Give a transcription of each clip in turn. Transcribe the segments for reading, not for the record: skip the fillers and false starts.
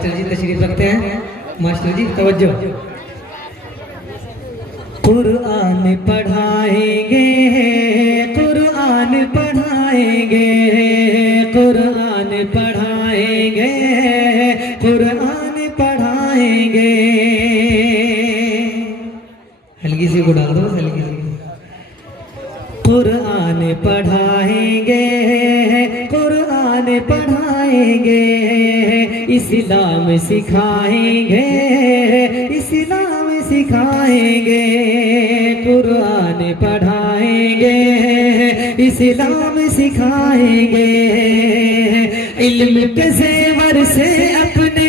Master जी तशरीफ रखते हैं। मास्टर जी तवज्जो। कुरान पढ़ाएंगे, कुरान पढ़ाएंगे, कुरान पढ़ाएंगे, कुरान पढ़ाएंगे। हल्की सी को डाल दो, हल्की सी। कुरान पढ़ाएंगे, कुरान पढ़ाएंगे, इस्लाम सिखाएंगे, इस्लाम सिखाएंगे। कुरान पढ़ाएंगे, इस्लाम सिखाएंगे। इल्म के ज़ेवर से अपने,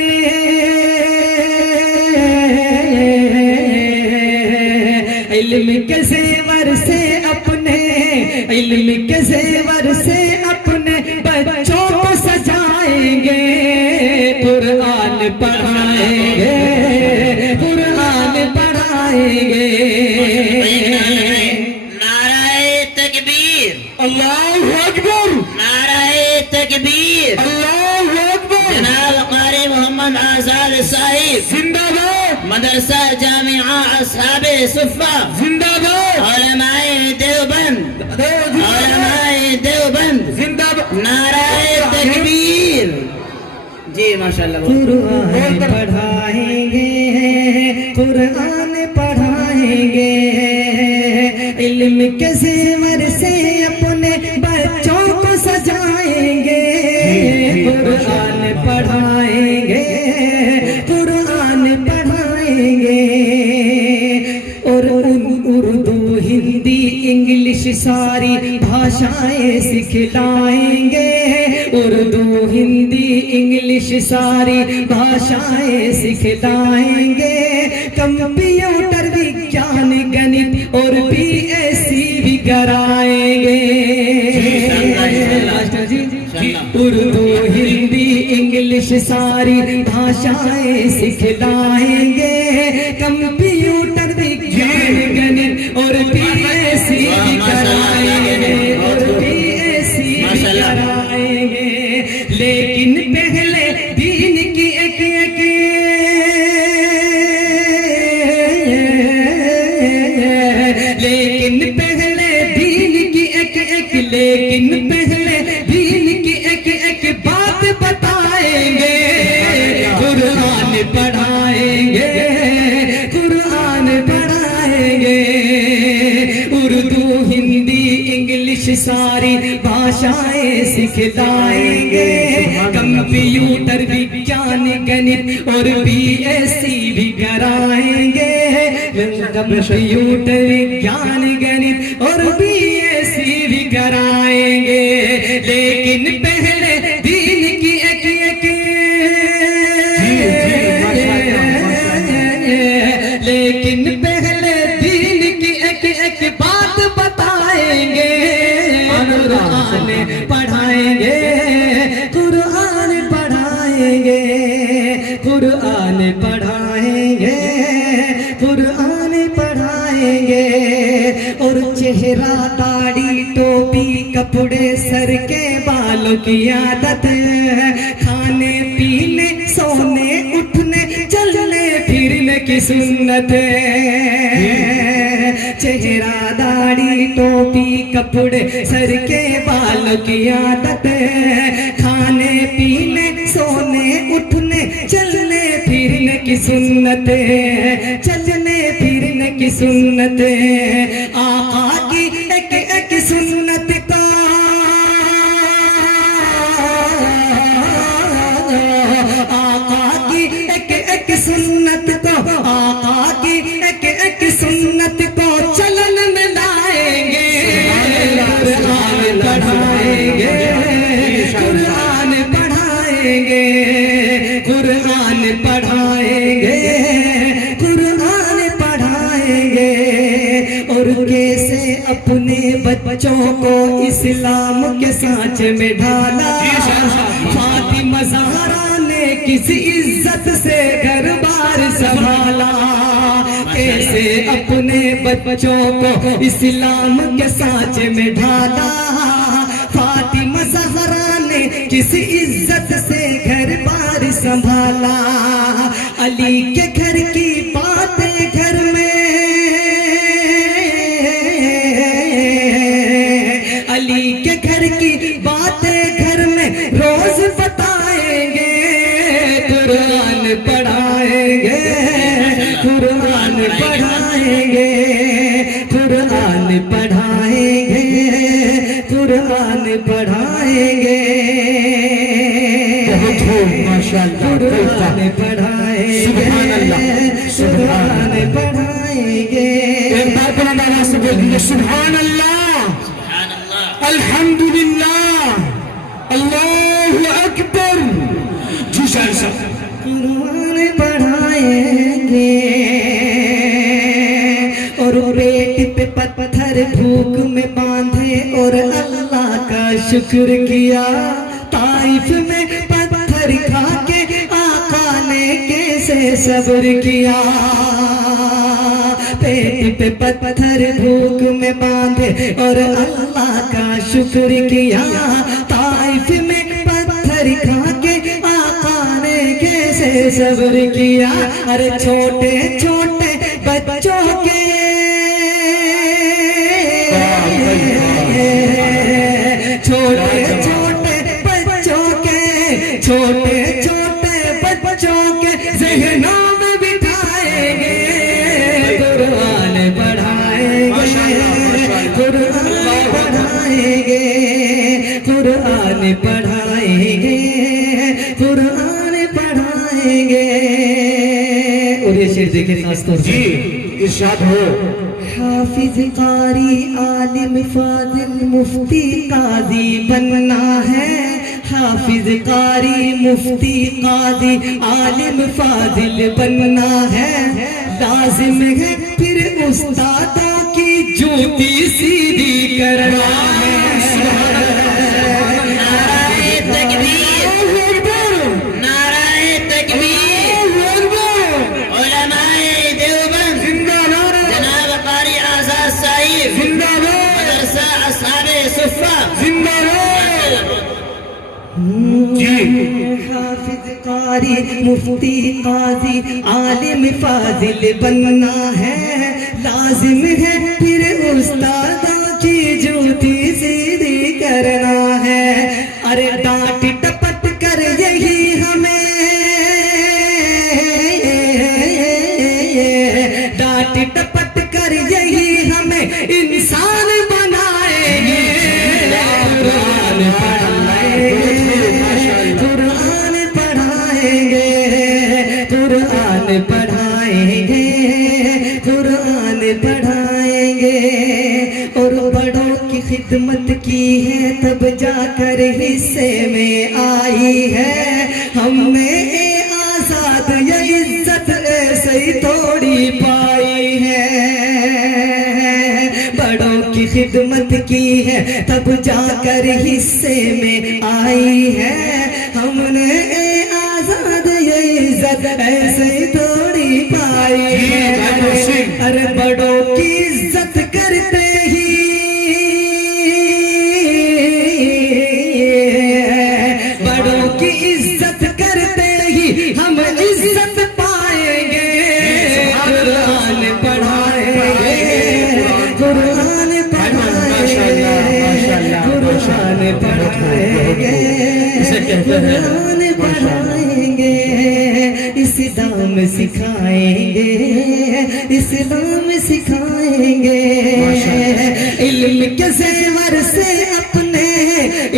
इल्म के ज़ेवर से अपने, इल्म के ज़ेवर से अपने बच्चों को सजाएंगे। कुरान पढ़ाएंगे, कुरान पढ़ाएंगे। नाराए तकबीर, अल्लाहु अकबर, नाराए तकबीर, अल्लाहु अकबर। जनाब कारी मोहम्मद आजाद साहिब जिंदाबाद, मदरसा जामिया असहाबे सुफ़ा जिंदाबाद, उलमाए देवबंद, उलमाए देवबंद जिंदाबाद। नाराए तकबीर। जी माशाल्लाह। कुरान पढ़ाएंगे, कुरान पढ़ाएंगे, इल्म के ज़ेवर से अपने बच्चों को सजाएंगे। कुरान पढ़ाएंगे, कुरान पढ़ाएंगे। और उर्दू हिंदी इंग्लिश सारी भाषाएं सिखलाएंगे। उर्दू हिंदी इंग्लिश सारी भाषाएं सिखलाएंगे। कंप्यूटर विज्ञान गणित और बीएससी भी कराएंगे। उर्दू हिंदी इंग्लिश सारी भाषाएं सिखलाएंगे। कंप्यूटर विज्ञान गणित और बीएससी भी कराएंगे, और बीएससी भी कराएंगे। लेकिन पहले दीन की एक एक, लेकिन पहले दीन की एक एक, लेकिन पहले दीन की एक एक बात बताएंगे। कुरान पढ़ाएंगे, कुरान पढ़ाएंगे। उर्दू हिंदी इंग्लिश सारी भाषाएं सिखलाएंगे। कंप्यूटर विज्ञान गणित और बीएससी भी कराएंगे। कंप्यूटर विज्ञान गणित और बीएससी भी कराएंगे। लेकिन पहले दीन की एक एक, लेकिन पहले दीन की एक एक बात बताएंगे। कुरान पढ़ाएंगे, कुरान पढ़ाएंगे, कुरान पढ़ाएंगे, कुरान पढ़ाएंगे। और चेहरा दाढ़ी टोपी कपड़े सर के बालों की आदत है। खाने पीने सोने उठने चलने फिरने की सुन्नत है। चेहरा दाढ़ी टोपी कपड़े सर के बालों की आदत है। खाने पीने सोने उठने चलने फिरने की सुन्नत है, चलने फिरने की सुन्नत है। आका की एक एक सुन्नत का, आका की एक एक सुन्नत को, आका की एक एक सुन्नत को चलन में लाएंगे। कुरान पढ़ाएंगे, कुरान पढ़ाएंगे, कुरान पढ़ाएंगे, कुरान पढ़ाएंगे। और कैसे अपने बच्चों को इस्लाम के सांचे में ढाला। फातिमा ज़हरा ने किस इज्जत से घर बार संभाला। कैसे अपने बच्चों को इस्लाम के सांचे में ढाला। फातिमा ज़हरा ने किस इज्जत से घर बार संभाला। अली के घर की बातें घर में, अली के घर की बातें घर में रोज बताएंगे। कुरान पढ़ाएंगे, कुरान पढ़ाएंगे, कुरान पढ़ाएंगे, कुरान पढ़ाएंगे। बहुत हो माशाअल्लाह, कुरान पढ़ाएंगे, सुभान अल्लाह, कुरान पढ़ाएंगे। एक बार बुलंद आवाज से बोल दीजिए सुभान अल्लाह, अल्हम्दुलिल्लाह, अल्लाहु अकबर। जी साहब, कुरान पढ़ाएंगे और पेट पे पत्थर भूख में बांधे और अल्लाह का शुक्र किया। ताइफ में पत्थर खा के आका ने कैसे सब्र किया। पेट पे पत्थर भूख में बांधे और अल्लाह का शुक्र किया। ताइफ में पत्थर खा के आका ने कैसे सब्र किया। अरे छोटे छोटे बच्चों के, छोटे छोटे बच्चों के, छोटे छोटे बच्चों के ज़हनों में बिठाएंगे। कुरान पढ़ाएंगे, कुरान पढ़ाएंगे, कुरान पढ़ाएंगे, कुरान पढ़ाएंगे। और ये शेर देखे खास तौर से, जी इरशाद हो। हाफिज कारी आलिम फाजिल मुफ्ती काजी बनना है। हाफिज कारी मुफ्ती काजी आलिम फाजिल बनना है। लाजिम है फिर उस्तादों की जूती सीधी करना है। नाराए तकबीर, नाराए तकबीर। उलमाए देवबंद जिंदाबाद, जनाब कारी आजाद साहिब, जिंदाबाद, मदरसा असहाबे सुफ़्फ़ा जिंदाबाद। जी हाफिज कारी मुफ्ती काजी आलिम फाजिल बनना है। लाजिम है फिर उस्तादों की जूती सीधी करना है। अरे डांट टपट कर यही हमें, डांट टपट कर यही हमें इंसान बनाएंगे। कुरान पढ़ाएंगे, कुरान पढ़ाएंगे, कुरान पढ़ाएंगे, कुरान पढ़ाएंगे। और बड़ों की खिदमत की है तब जाकर हिस्से में आई है। हमने ये आजाद ये इज्जत ऐसे ही थोड़ी पाई है। बड़ों की खिदमत की है तब जाकर हिस्से में आई है। हमने ये आजाद ये इज्जत ऐसे ही थोड़ी पाई है। अरे बड़ों की इज्जत करते ही, बड़ों की इज्जत करते ही हम इज्जत पाएंगे। कुरान पढ़ाएंगे, कुरान पढ़ाएंगे, कुरान पढ़ाएंगे, कुरान पढ़ाएंगे। इस्लाम सिखाएंगे, इस्लाम सिखाएंगे। इल्म के ज़ेवर से अपने,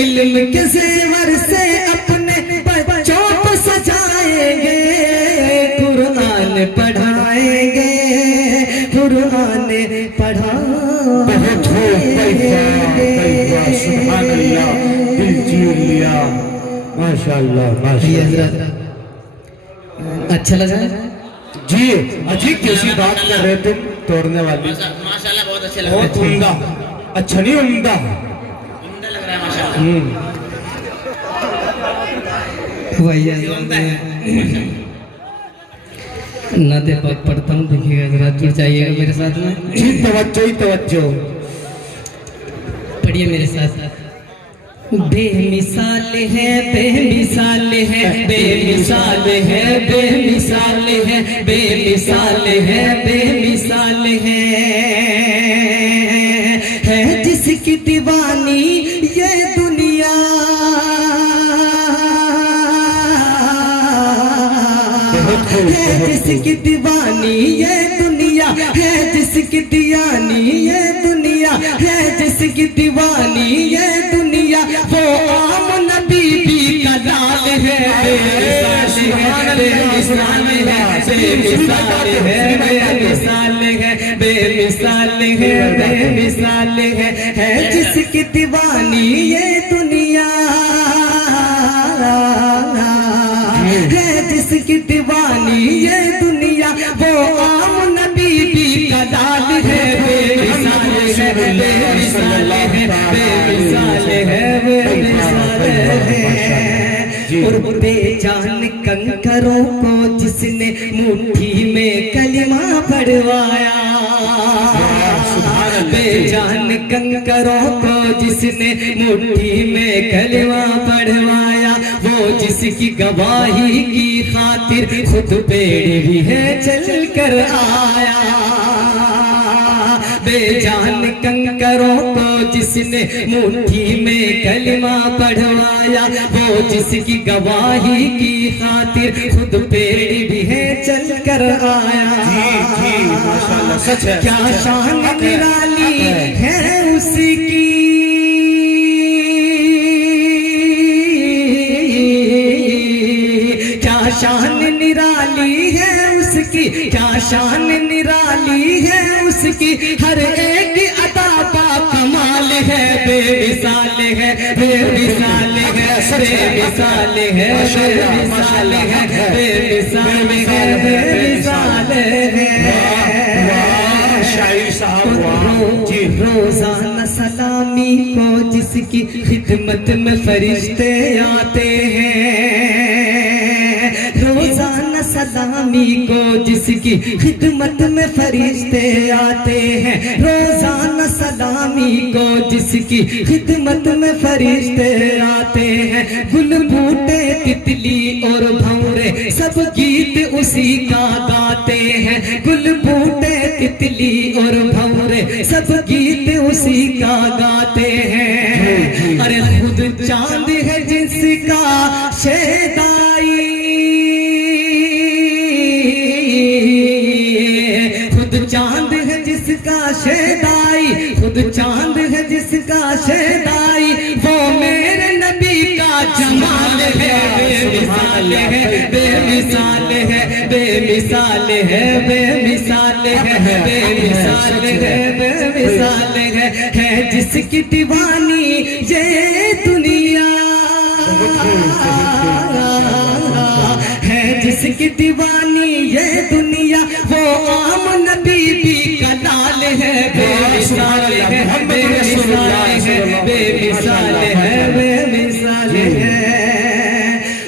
इल्म के ज़ेवर से अपने बच्चों को सजाएंगे। कुरान पढ़ाएंगे, कुरान पढ़ाएंगे। सुभान अल्लाह, दिल जीत लिया। माशाअल्लाह, माशाअल्लाह। अच्छा लगा जी अजी कैसी बात कर रहे तुम, तोड़ने वाली। माशाल्लाह बहुत अच्छे लग रहे बहुत उम्दा, अच्छा नहीं उम्दा। हैं, उम्दा लग रहा है माशाल्लाह। भैया नाते पाक पढ़ता हूँ, देखिएगा जरा जुड़ जाइएगा मेरे साथ में। जी तवज्जो ही तवज्जो। पढ़िए मेरे साथ। बेमिसाल है बेमिसाल है बेमिसाल है बेमिसाल है बेमिसाल है बेमिसाल है जिसकी दीवानी ये दुनिया है जिसकी दीवानी ये दुनिया है जिसकी दीवानी ये दुनिया है जिसकी दीवानी ये दुनिया वो आम नबी भी का लाल है बेमिसाल है बेमिसाल है बेमिसाल है बेमिसाल है बेमिसाल है जिसकी दीवानी ये दुनिया है जिसकी दीवानी ये दुनिया वो आम नबी भी का लाल है बेमिसाल है बेमिसाल है बेमिसाल है बेमिसाल है और बेजान कंकरों को जिसने मुट्ठी में कलिमा पढ़वाया बेजान कंकरों को जिसने मुट्ठी में कलिमा पढ़वाया वो जिसकी गवाही की खातिर खुद पेड़ भी है चल कर आया बेजान कंकरों को जिसने मुट्ठी में कलिमा पढ़वाया वो जिसकी गवाही की खातिर खुद पेड़ भी है चल कर आया जी माशाल्लाह सच है क्या शान निराली है उसकी क्या शान निराली है उसकी क्या शान निराली है उसकी हर एक अदा पा कमाल है बेमिसाल है बेमिसाल है बेमिसाल है बेमिसाल है बेमिसाल है बेमिसाल है शायर साहब जी रोजाना सलामी को जिसकी खिदमत में फरिश्ते आते हैं रोजाना सलामी को जिसकी खिदमत में फरिश्ते आते हैं रोजाना सलामी को जिसकी खिदमत में फरिश्ते आते हैं गुल बूटे तितली और भंवरे सब गीत उसी का गाते हैं गुल बूटे तितली और भंवरे सब गीत उसी का गाते हैं अरे खुद चांद है जिसका शेदाई खुद चांद है जिसका शेदाई खुद चांद है जिसका शेदाई वो मेरे नबी का जमाल है बेमिसाल है बेमिसाल है बेमिसाल है बेमिसाल है बेमिसाल है बेमिसाल है जिसकी दीवानी ये दुनिया है जिसकी दीवानी ये दुनिया वो आम नबी भी का लाल है बेमिसाल है बेमिसाल है बेमिसाल है बेमिसाल है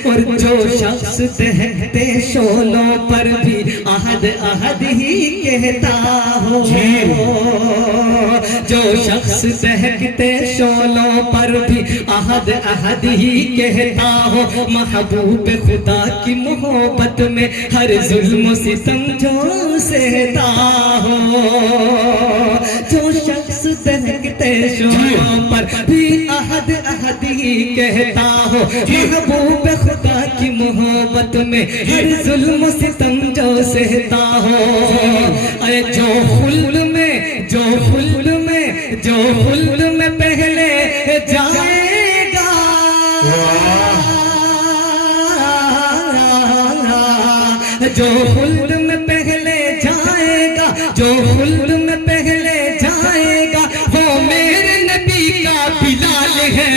और जो शख्स दहकते शोलों पर भी अहद अहद ही कहता हो जो शख्स दहकते शोलों पर भी अहद अहद ही कहता हो महबूब खुदा की मोहब्बत में हर जुल्म सितम जो सहता हो जो शख्स दहकते शोलों पर भी अहद अहद ही कहता हो महबूब खुदा की मोहब्बत में हर जुल्म सितम जो सहता हो अरे जो खुल्द में पहले जाएगा जो खुल्द में पहले जाएगा जो खुल्द में पहले जाएगा वो मेरे नबी का बिलाल है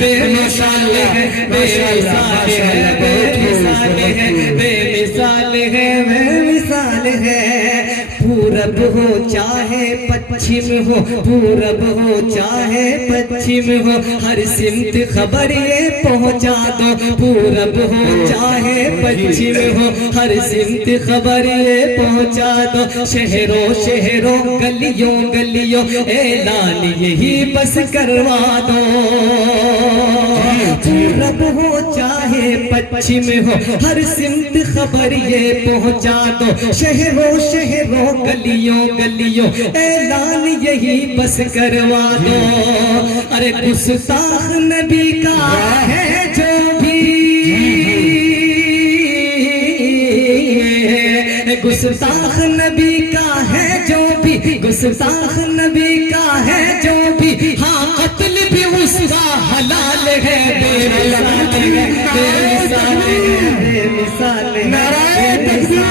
बेमिसाल है बेमिसाल है बेमिसाल है बेमिसाल है बेमिसाल है पूरा पूरब हो चाहे पश्चिम हो, पूरब हो चाहे पश्चिम हो, हर सिमत खबर ये पहुंचा दो। पूरब हो चाहे पश्चिम हो, हर सिमत खबर ये पहुंचा दो। शहरों शहरों गलियों गलियों ऐलान यही बस करवा दो। पूरब हो चाहे पश्चिम हो, हर सिमत खबर ये पहुंचा दो। शहरों शहरों गलियों गलियों ऐलान यही बस करवा दो। अरे गुस्ताख नबी का है जो भी, गुस्ताख नबी का है जो भी, गुस्ताख नबी का है जो भी, हाँ कत्ल भी उसका हलाल है। बेमिसाल है, बेमिसाल है, बेमिसाल है, नारायण तकबीर,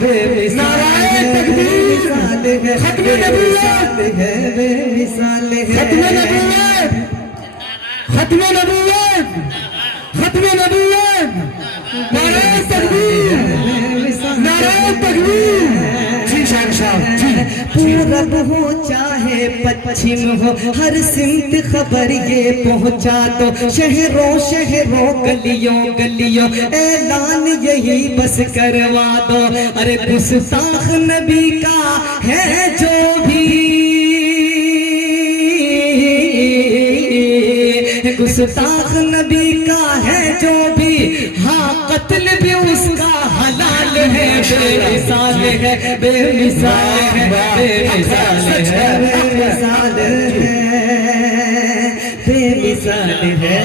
बेमिसाल है, बेमिसाल है, खत्म नबूवत, बेमिसाल है, खत्म नबूवत, खत्म नबूवत, खत्म नबूवत, नारायण तकबीर, नारायण तकबीर। जी शहंशाह जी। पूरब हो चाहे पश्चिम हो, हर सिमत खबर ये पहुंचा दो। शहरों शहरों गलियों गलियों ऐलान यही बस करवा दो। अरे गुस्ताख नबी का है जो भी, गुस्ताख नबी का है जो भी, हाँ कत्ल भी उसका हलाल है। बेमिसाल है, बेमिसाल है, बेमिसाल है, बेमिसाल है, बेमिसाल है,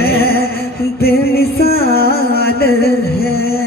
बेमिसाल है।